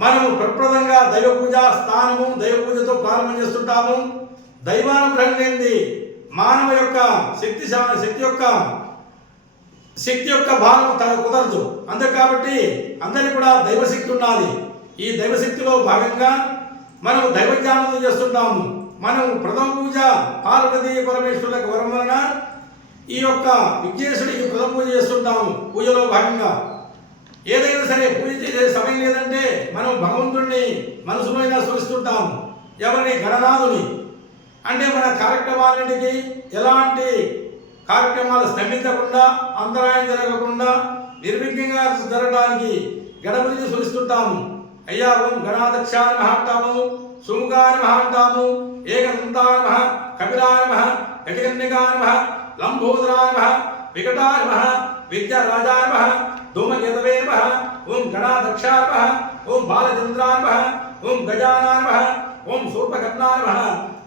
మనము ప్రప్రదంగా దైవ పూజ స్నానము దైవ పూజతో ప్రారంభం చేస్తుంటాము. దైవానుగ్రహం లేనిది మానవ యొక్క శక్తి శక్తి యొక్క శక్తి యొక్క భాగం తన కుదరదు. అంతే కాబట్టి అందరికి కూడా దైవశక్తి ఉన్నది ఈ దైవశక్తిలో భాగంగా మనం దైవ చేస్తుంటాము. మనం ప్రథమ పూజ పార్వతీ పరమేశ్వరులకు వరం వలన ఈ యొక్క విఘ్నేశ్వరుడికి ప్రథమ పూజ చేస్తుంటాము. పూజలో భాగంగా ఏదైనా సరే పూజ చేసే సమయం లేదంటే మనం భగవంతుడిని మనసులోనే స్మరిస్తుంటాం. ఎవరిని? గణనాథుని. అంటే మన కార్యక్రమాలన్నిటికీ ఎలాంటి కార్యక్రమాలు స్తంభించకుండా అంతరాయం జరగకుండా నిర్విఘ్నంగా జరగడానికి గణపతిని స్మరిస్తుంటాము. అయ్యా ఓం గణాధ్యక్షాయ మహ అంటాము సుముఖాయ నమః అంటాము ఏకదంతాయ నమః కపిలాయ నమః గజకన్యకాయ నమః లంబోదరాయ నమః వికటాయ నమః విద్యారాజాయ నమః ధూమకేతవే నమః ఓం గణాధ్యక్షాయ నమః ఓం బాలచంద్రాయ నమః ఓం గజానాయ నమః ఓం శూర్పకర్ణాయ నమః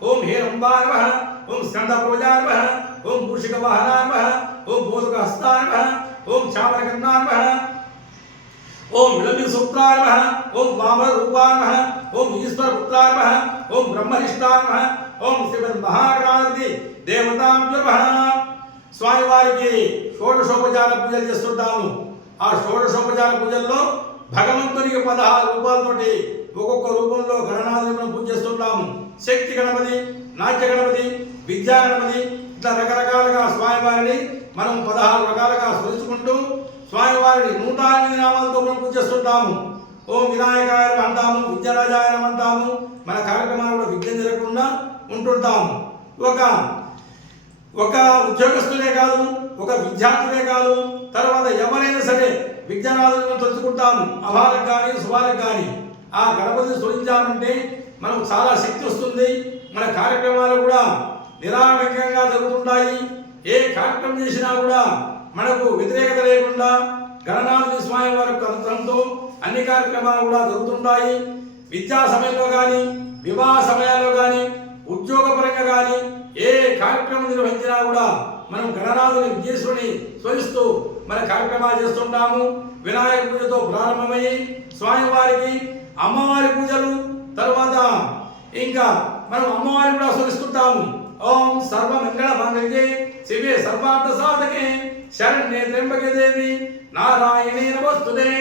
ఓం హేరంబాయ నమః ఓం స్కందపూజాయ నమః ఓం మూషికవాహనాయ నమః ఓం భూతకహస్తాయ నమః ఓం చామరకర్ణాయ నమః ఓం విలంబి సూత్రాయ నమః ఓం వామన రూపాయ నమః ఓం ఈశ్వర పుత్రాయ నమః ఓం బ్రహ్మనిష్టాయ నమః ఓం శ్రీమద్ మహాగణాధిపతి దేవతాభ్య నమః స్వామివారికి షోడశోపచార పూజలు చేస్తుంటాము ఆ షోడశోపచార పూజల్లో భగవంతునికి పదహారు రూపాలతోటి ఒక్కొక్క రూపంలో గణనాథుని మనం పూజ చేస్తుంటాము. శక్తి గణపతి నాట్య గణపతి విద్యా గణపతి ఇట్లా రకరకాలుగా స్వామివారిని మనం పదహారు రకాలుగా స్మరించుకుంటూ స్వామివారిని నూట ఎనిమిది నామాలతో మనం పూజ చేస్తుంటాము. ఓం వినాయకాయ అంటాము విద్యారాజాయ అంటాము మన కార్యక్రమాలు కూడా జరగకుండా ఉంటుంటాము. ఒక ఒక ఉద్యోగస్తులే కాదు ఒక విద్యార్థులే కాదు తర్వాత విఘ్నరాజులను తలుచుకుంటాము అభాలకు కానీ శుభాలకు కానీ ఆ గణపతిని స్మరించామంటే మనకు చాలా శక్తి వస్తుంది. మన కార్యక్రమాలు కూడా నిరాటంకంగా జరుగుతుంటాయి. ఏ కార్యక్రమం చేసినా కూడా మనకు వ్యతిరేకత లేకుండా గణనాథుని స్వామి వారి కథంతో అన్ని కార్యక్రమాలు కూడా జరుగుతుంటాయి. విద్యా సమయంలో కానీ వివాహ సమయాల్లో కానీ ఉద్యోగపరంగా కానీ ఏ కార్యక్రమం నిర్వహించినా కూడా మనం గణనాథుని విద్యేశ్వరుని స్మరిస్తూ మన కార్యక్రమాలు చేస్తుంటాము. వినాయక పూజతో ప్రారంభమయ్యి స్వామివారికి అమ్మవారి పూజలు తర్వాత ఇంకా మనం అమ్మవారిని కూడా స్మరిస్తుంటాము ఓం సర్వ మంగళ మంగళే శివే సర్వార్థ సాధకే శరణ్యే త్రింబకే దేవి నారాయణే నమస్తుదే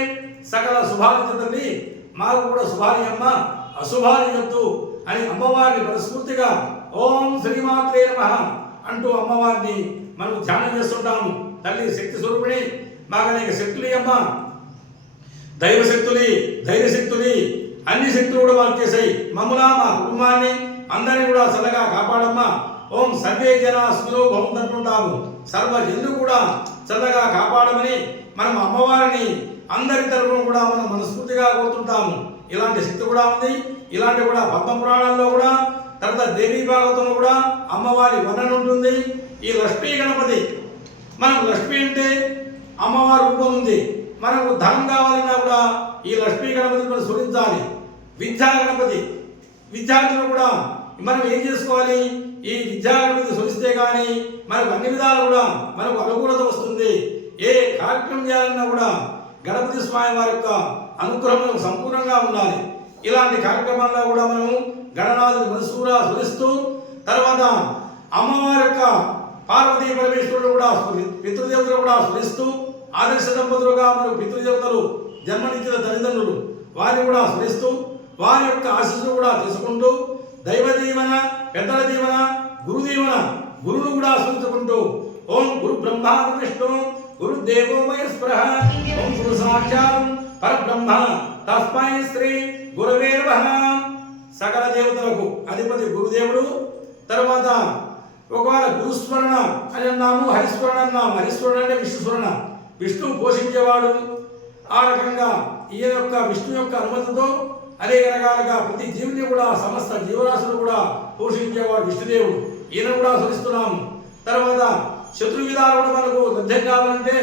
సకల శుభాలు తల్లి మాకు కూడా శుభాని అమ్మ అశుభాని చెప్తూ అని అమ్మవారిని మనస్ఫూర్తిగా ఓం శ్రీమాత్రే నమ. అంటూ అమ్మవారిని మనం ధ్యానం చేస్తుంటాము. తల్లి శక్తి స్వరూపిణి మాకు అనేక శక్తులు అమ్మ. దైవ శక్తులి అన్ని శక్తులు కూడా వాళ్ళు చేశాయి మమ్ములా మా కుటుంబాన్ని అందరినీ కూడా చల్లగా కాపాడమ్మా. ఓం సర్వే జన సుఖలో భవంతంటుంటాము సర్వ జనులు కూడా చల్లగా కాపాడమని మనం అమ్మవారిని అందరి తరపున కూడా మనం మనస్ఫూర్తిగా కోరుతుంటాము. ఇలాంటి శక్తి కూడా ఉంది. ఇలాంటి కూడా పద్మ పురాణాల్లో కూడా తర్వాత దేవీ భాగవతంలో కూడా అమ్మవారి వర్ణన ఉంటుంది. ఈ లక్ష్మీ గణపతి మనకు లక్ష్మి అంటే అమ్మవారి రూపం ఉంది. మనకు ధనం కావాలన్నా కూడా ఈ లక్ష్మీ గణపతిని మనం స్మరించాలి. విద్యా గణపతి విద్యార్థులు కూడా మనం ఏం చేసుకోవాలి? ఈ విద్యా గణపతి స్మరిస్తే కానీ మనకు అన్ని విధాలు కూడా మనకు అనుకూలత వస్తుంది. ఏ కార్యక్రమం చేయాలన్నా కూడా గణపతి స్వామి వారి యొక్క అనుగ్రహం సంపూర్ణంగా ఉండాలి. ఇలాంటి కార్యక్రమాల్లో కూడా మనము గణనాథుని మనసూరా స్మరిస్తూ తర్వాత అమ్మవారి యొక్క పార్వతీ పరమేశ్వరుడు కూడా పితృదేవతలు కూడా స్మరిస్తూ ఆదర్శ దంపతులుగా మరియు పితృదేవతలు జన్మనిచ్చిన తల్లిదండ్రులు వారిని కూడా స్మరిస్తూ వారి యొక్క ఆశీస్సులు కూడా తీసుకుంటూ దైవ దీవన పెద్దల దీవన గురు గురువును కూడా స్మరించుకుంటూ ఓం గురు బ్రహ్మ విష్ణు గురు దేవో ఓం గురు సాక్షాత్ పరబ్రహ్మ. తస్మై శ్రీ గురువే నమః. దేవతలకు అధిపతి గురుదేవుడు తర్వాత ఒకవేళ గురుస్మరణ అని అన్నాము హరిస్మరణ అన్నాము హరిస్మరణ అంటే విష్ణుస్మరణ. విష్ణువు పోషించేవాడు. ఆ రకంగా ఈయన యొక్క విష్ణు యొక్క అనుమతితో అనేక రకాలుగా ప్రతి జీవిని కూడా సమస్త జీవరాశులు కూడా పోషించేవాడు విష్ణుదేవుడు. ఈయన కూడా స్మరిస్తున్నాము తర్వాత శత్రువిధాలు కూడా మనకు లభ్యం కావాలంటే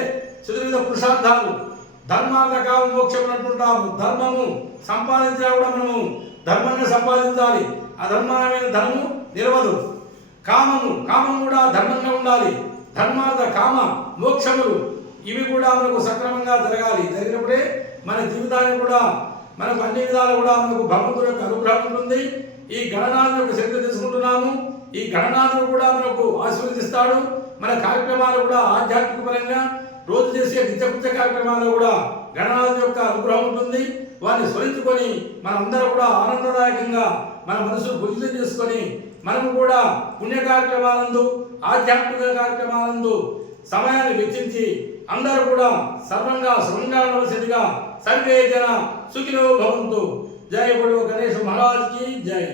శత్రువిధ పురుషార్థాలు. ధర్మార్థ కామ మోక్షం అంటుంటాము ధర్మము సంపాదించినా కూడా మనము ధర్మాన్ని సంపాదించాలి అధర్మమైన ధర్మము నిలవదు. కామము కామం కూడా ధర్మంగా ఉండాలి. ధర్మార్థ కామ మోక్షములు ఇవి కూడా మనకు సక్రమంగా జరగాలి. జరిగినప్పుడే మన జీవితాన్ని కూడా మనకు అన్ని విధాలు కూడా మనకు భగవంతుడి యొక్క అనుగ్రహం ఉంటుంది. ఈ గణనాథుని యొక్క శక్తి తీసుకుంటున్నాము ఈ గణనాథుడు కూడా మనకు ఆశీర్వదిస్తాడు. మన కార్యక్రమాలు కూడా ఆధ్యాత్మిక పరంగా రోజు చేసే నిత్యకృత్య కార్యక్రమాల్లో కూడా గణనాథుని యొక్క అనుగ్రహం ఉంటుంది. వారిని స్మరించుకొని మనందరం కూడా ఆనందదాయకంగా మన మనసు భుజితం చేసుకొని మనము కూడా పుణ్య కార్యక్రమాలందు ఆధ్యాత్మిక కార్యక్రమాలందు సమయాన్ని వెచ్చించి అందరూ కూడా సర్వంగా శృంగారవలసిందిగా సర్వే జన సుఖిలో భవంతు. జయ బుడు గణేష్ మహారాజ్కి జై.